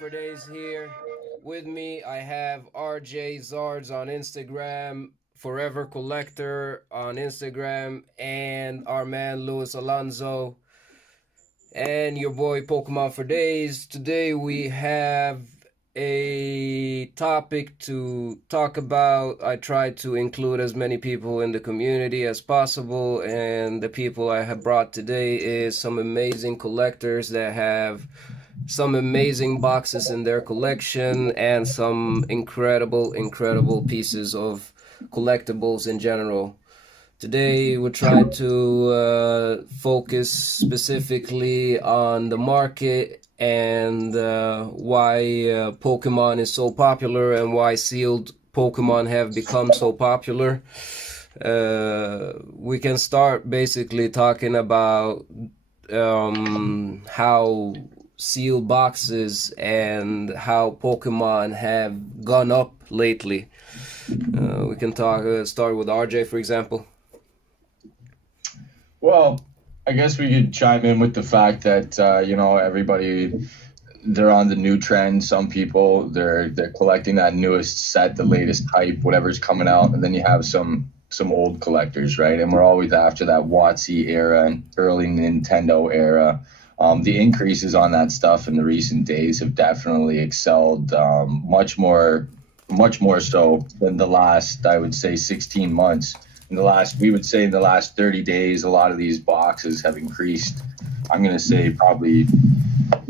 for days here. With me, I have RJ Zards on Instagram, Forever Collector on Instagram, and our man Luis Alonso, and your boy Pokemon for days. Today we have a topic to talk about. I try to include as many people in the community as possible, and the people I have brought today is some amazing collectors that have some amazing boxes in their collection and some incredible pieces of collectibles in general. Today we'll try to focus specifically on the market and why Pokemon is so popular and why sealed Pokemon have become so popular. We can start basically talking about how sealed boxes and how Pokemon have gone up lately. We can start with RJ, for example. Well, I guess we could chime in with the fact that everybody, they're on the new trend. Some people they're collecting that newest set, the latest hype, whatever's coming out, and then you have some old collectors, right? And we're always after that WOTC era and early Nintendo era. The increases on that stuff in the recent days have definitely excelled much more so than the last, I would say, 16 months. In the last 30 days, a lot of these boxes have increased. I'm going to say probably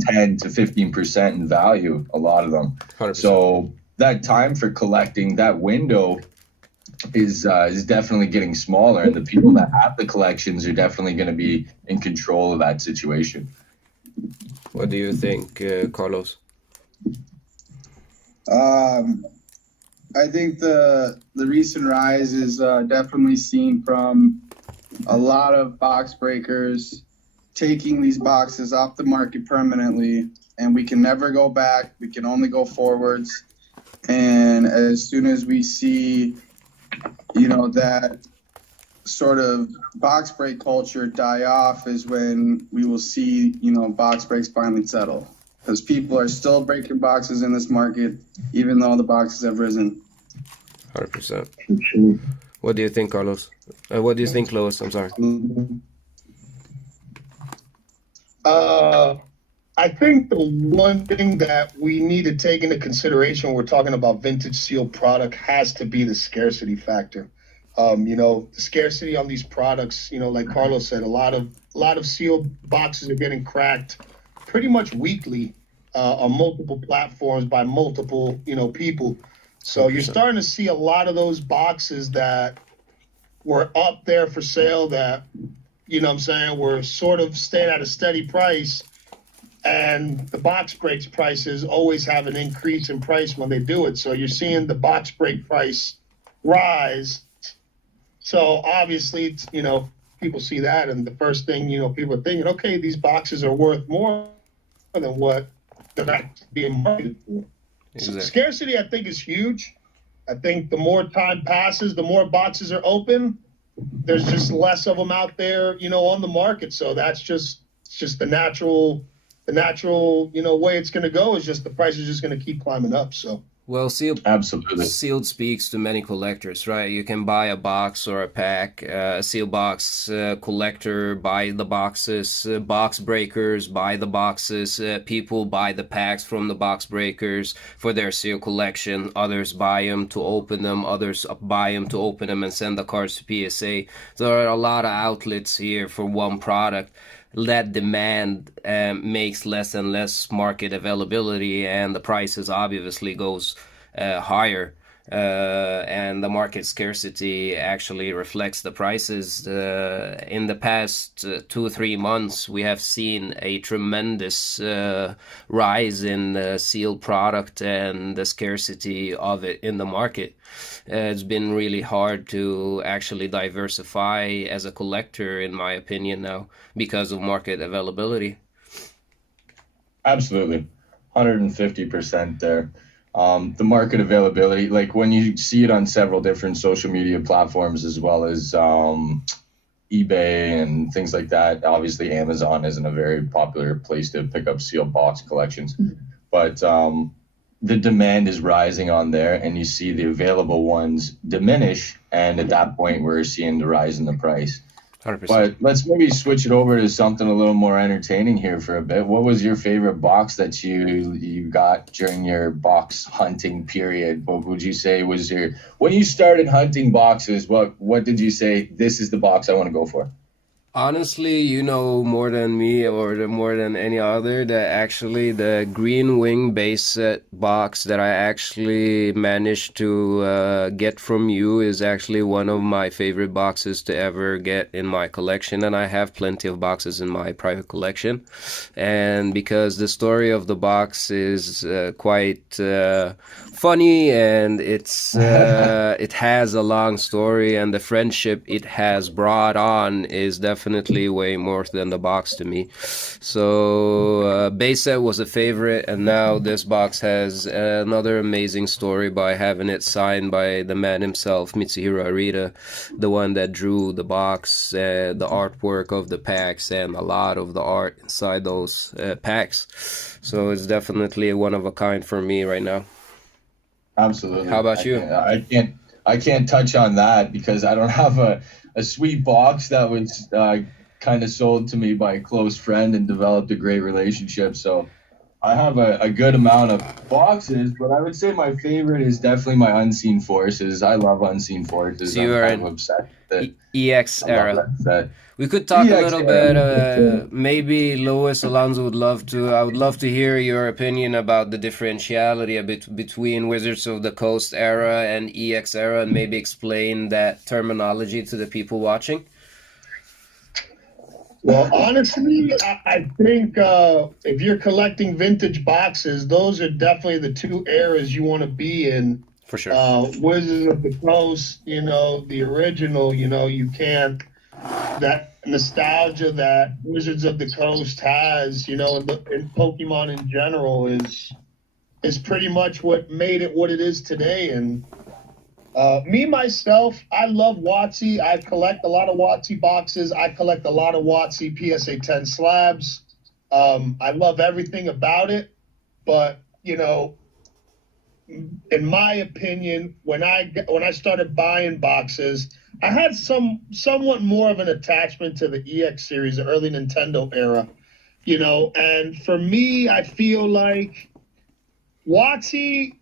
10 to 15% in value, a lot of them. 100%. So that time for collecting, that window is definitely getting smaller, and the people that have the collections are definitely going to be in control of that situation. What do you think, Carlos? I think the recent rise is definitely seen from a lot of box breakers taking these boxes off the market permanently, and we can never go back. We can only go forwards. And as soon as we see, that sort of box break culture die off is when we will see, box breaks finally settle. Because people are still breaking boxes in this market, even though the boxes have risen. 100%. What do you think, Carlos? What do you think, Lois? I'm sorry. I think the one thing that we need to take into consideration when we're talking about vintage sealed product has to be the scarcity factor. The scarcity on these products, like Carlos said, a lot of sealed boxes are getting cracked pretty much weekly on multiple platforms by multiple, people. So you're starting to see a lot of those boxes that were up there for sale that, were sort of staying at a steady price. And the box breaks prices always have an increase in price when they do it. So you're seeing the box break price rise. So obviously, people see that. And the first thing, people are thinking, okay, these boxes are worth more than what they're not being marketed for. Exactly. Scarcity, I think, is huge. I think the more time passes, the more boxes are open. There's just less of them out there, on the market. So that's just the natural, way it's going to go is just the price is just going to keep climbing up. So. Well, Absolutely. Sealed speaks to many collectors, right? You can buy a box or a pack, a sealed box collector buy the boxes, box breakers buy the boxes, people buy the packs from the box breakers for their sealed collection. Others buy them to open them, others buy them to open them and send the cards to PSA. There are a lot of outlets here for one product. That demand makes less and less market availability, and the prices obviously goes higher, and the market scarcity actually reflects the prices. In the past 2 or 3 months, we have seen a tremendous rise in sealed product and the scarcity of it in the market. It's been really hard to actually diversify as a collector, in my opinion, now because of market availability. Absolutely. 150% there. The market availability, like when you see it on several different social media platforms as well as eBay and things like that. Obviously, Amazon isn't a very popular place to pick up sealed box collections. but the demand is rising on there, and you see the available ones diminish, and at that point, we're seeing the rise in the price. 100%. But let's maybe switch it over to something a little more entertaining here for a bit. What was your favorite box that you got during your box hunting period? What would you say was your, when you started hunting boxes, what did you say, this is the box I want to go for? Honestly, you know more than me more than any other that actually the green wing base set box that I actually managed to get from you is actually one of my favorite boxes to ever get in my collection, and I have plenty of boxes in my private collection. And because the story of the box is quite funny, and it has a long story, and the friendship it has brought on is definitely way more than the box to me. So base set was a favorite, and now this box has another amazing story by having it signed by the man himself, Mitsuhiro Arita, the one that drew the box, the artwork of the packs, and a lot of the art inside those packs. So it's definitely one of a kind for me right now. Absolutely. How about you? I can't touch on that because I don't have a sweet box that was kind of sold to me by a close friend and developed a great relationship. So I have a good amount of boxes, but I would say my favorite is definitely my Unseen Forces. I love Unseen Forces. So you are I'm in obsessed with it. EX I love era. that set. We could talk a EX little era. bit. Maybe Louis Alonso would love to. I would love to hear your opinion about the differentiality a bit between Wizards of the Coast era and EX era, and maybe explain that terminology to the people watching. Well, honestly, I think if you're collecting vintage boxes, those are definitely the two eras you want to be in. For sure. Wizards of the Coast, the original, you can't, that nostalgia that Wizards of the Coast has, in Pokemon in general is pretty much what made it what it is today. And me, myself, I love WOTC. I collect a lot of WOTC boxes. I collect a lot of WOTC PSA 10 slabs. I love everything about it. But, in my opinion, when I started buying boxes, I had somewhat more of an attachment to the EX series, the early Nintendo era, and for me, I feel like WOTC,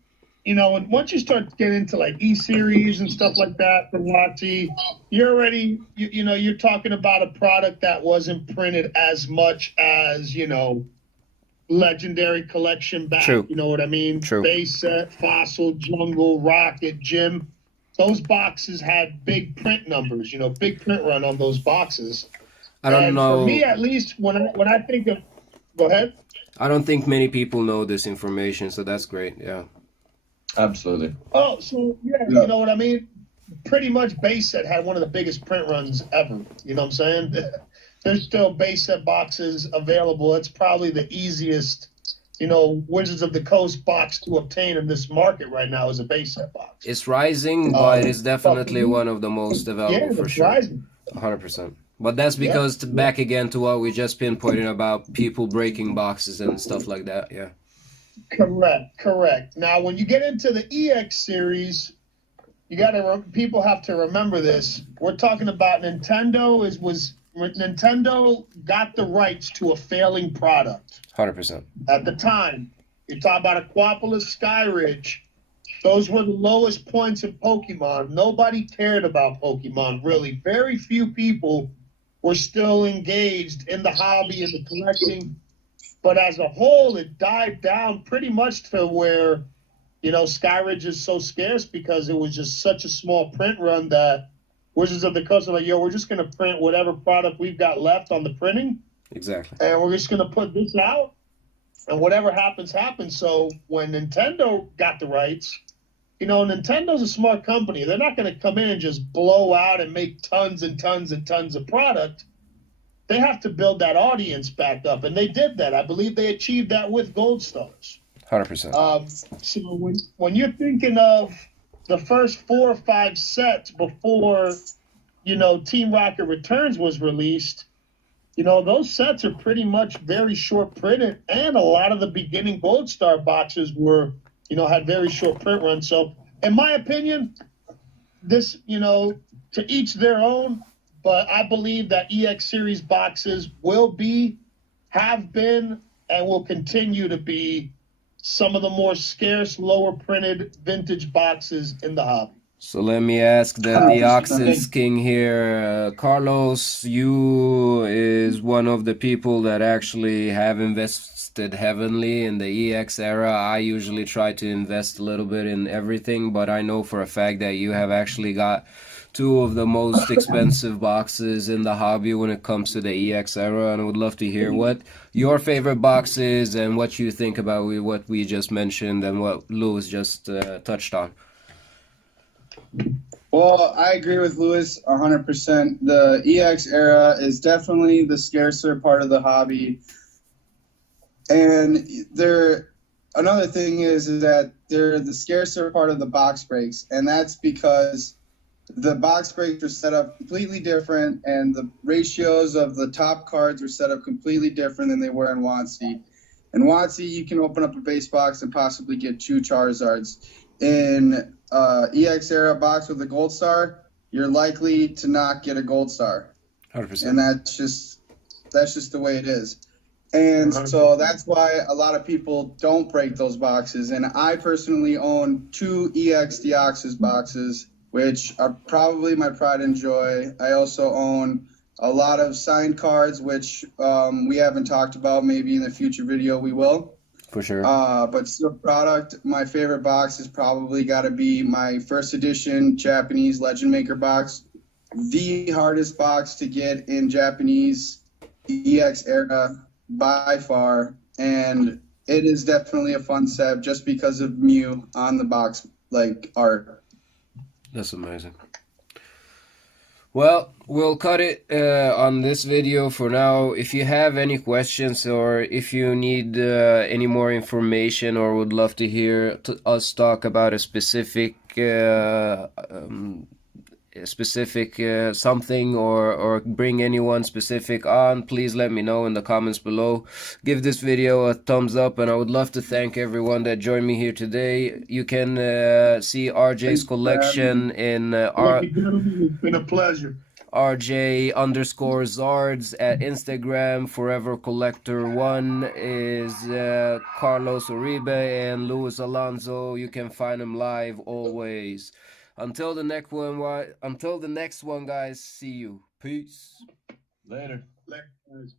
once you start getting into like E-series and stuff like that for WOTC, you're already, you're talking about a product that wasn't printed as much as, Legendary Collection back. True. You know what I mean? True. Base set, Fossil, Jungle, Rocket, Gym. Those boxes had big print numbers, big print run on those boxes. I don't know. For me, at least, when I think of, go ahead. I don't think many people know this information, so that's great. Yeah. Absolutely. Oh, so yeah, you know what I mean? Pretty much base set had one of the biggest print runs ever. You know what I'm saying? There's still base set boxes available. It's probably the easiest, Wizards of the Coast box to obtain in this market right now is a base set box. It's rising, but it's definitely one of the most available for sure. Rising. 100%. But that's because back again to what we just pinpointed about people breaking boxes and stuff like that. Yeah. Correct. Now, when you get into the EX series, people have to remember this. We're talking about Nintendo Nintendo got the rights to a failing product. 100%. At the time, you're talking about Aquapolis, Skyridge. Those were the lowest points in Pokemon. Nobody cared about Pokemon, really. Very few people were still engaged in the hobby and the collecting. But as a whole, it died down pretty much to where, Skyridge is so scarce because it was just such a small print run that Wizards of the Coast are like, we're just going to print whatever product we've got left on the printing. Exactly. And we're just going to put this out. And whatever happens, happens. So when Nintendo got the rights, Nintendo's a smart company. They're not going to come in and just blow out and make tons and tons and tons of product. They have to build that audience back up. And they did that. I believe they achieved that with Gold Stars. 100%. So when you're thinking of the first 4 or 5 sets before, Team Rocket Returns was released, those sets are pretty much very short printed, and a lot of the beginning Gold Star boxes were, had very short print runs. So, in my opinion, this, to each their own, but I believe that EX Series boxes have been, and will continue to be some of the more scarce, lower printed vintage boxes in the hobby. So let me ask the 100%. Oxys King here. Carlos, you is one of the people that actually have invested heavily in the EX era. I usually try to invest a little bit in everything, but I know for a fact that you have actually got two of the most expensive boxes in the hobby when it comes to the EX era, and I would love to hear what your favorite box is and what you think about what we just mentioned and what Louis just touched on. Well, I agree with Lewis 100%. The EX era is definitely the scarcer part of the hobby. And another thing is that they're the scarcer part of the box breaks. And that's because the box breaks are set up completely different, and the ratios of the top cards are set up completely different than they were in WOTC. In WOTC, you can open up a base box and possibly get 2 Charizards. In EX era box with a Gold Star, you're likely to not get a Gold Star. 100%. And that's just the way it is. And so that's why a lot of people don't break those boxes. And I personally own 2 EX Deoxys boxes, which are probably my pride and joy. I also own a lot of signed cards, which we haven't talked about. Maybe in a future video we will. For sure. But still product, my favorite box has probably got to be my first edition Japanese Legend Maker box. The hardest box to get in Japanese EX era by far. And it is definitely a fun set just because of Mew on the box, like art. That's amazing. Well, we'll cut it on this video for now. If you have any questions or if you need any more information or would love to hear us talk about a specific something or bring anyone specific on, please let me know in the comments below. Give this video a thumbs up, and I would love to thank everyone that joined me here today. You can see RJ's collection in It's been a pleasure. RJ_Zards at Instagram. Forever Collector 1 is Carlos Uribe and Luis Alonso. You can find them live always. Until the next one, guys, see you. Peace. Later. Peace.